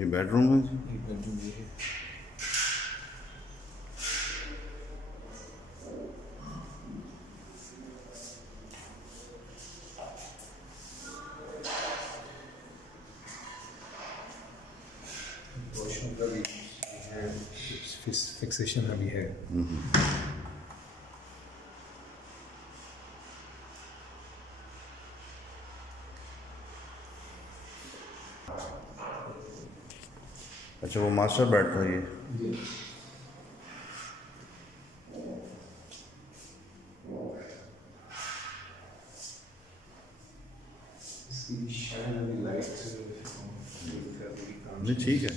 ये बेडरूम है। एक बेडरूम ये है। वॉशरूम का भी है, फिक्सेशन अभी है। अच्छा, वो मास्टर बेड था ये। नहीं ठीक है।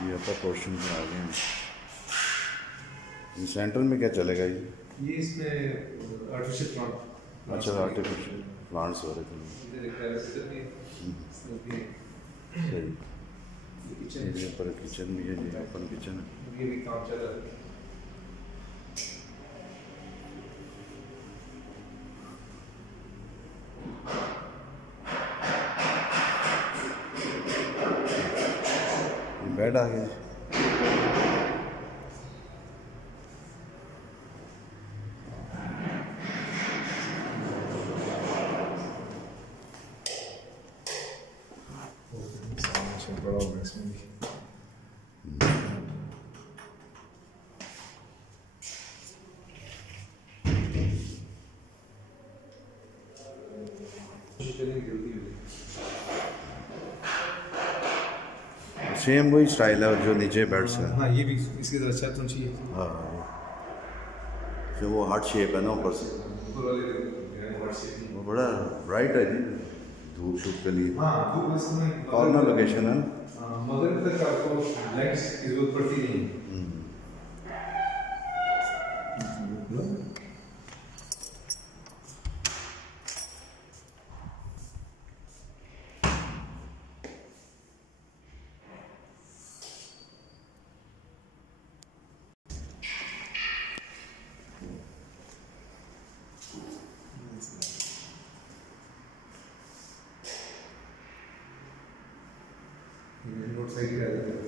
ये अपना पोर्शन में आ गए हैं। सेंटर में क्या चलेगा ये? इसमें आर्टिफिशियल प्लांट। अच्छा, आर्टिफिशियल प्लांट्स हो रहे थे। सही। ये पर किचन भी है, ये ओपन किचन है। ये भी काम चल रहा है। बेड आ गया। बड़ा होगा इसमें भी। सेम वही स्टाइल है जो नीचे बेड्स है। हाँ, ये भी इसकी तरह अच्छा तो चाहिए। हाँ, जो वो हार्ट शेप है ना ऊपर से, वो बड़ा ब्राइट है जी, धूप शूप के लिए। कॉर्नर लोकेशन है। मगर तक आपको लाइट्स की जरूरत पड़ती नहीं। रोड साइड ही रहता है।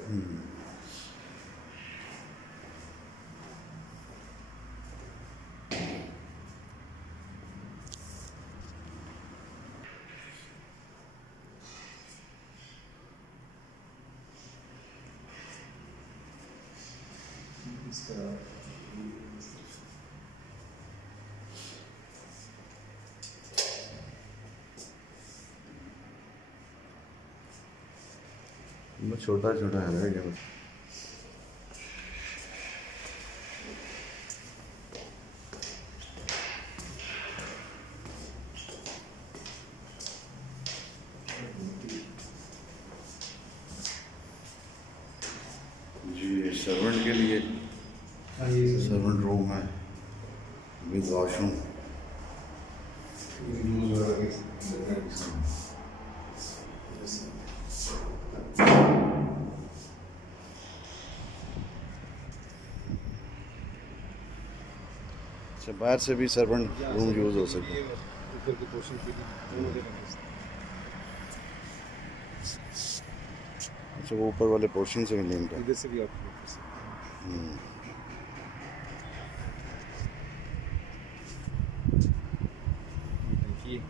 इसका छोटा छोटा है क्या? जी, सर्वेंट के लिए सर्वेंट रूम है विद वॉशरूम। अच्छा, बाहर से भी सर्वेंट रूम यूज़ हो सकता है। ऊपर की पोर्शन के लिए अच्छा, वो ऊपर वाले पोर्शन से भी लिंक है। इधर से भी आप देखिए।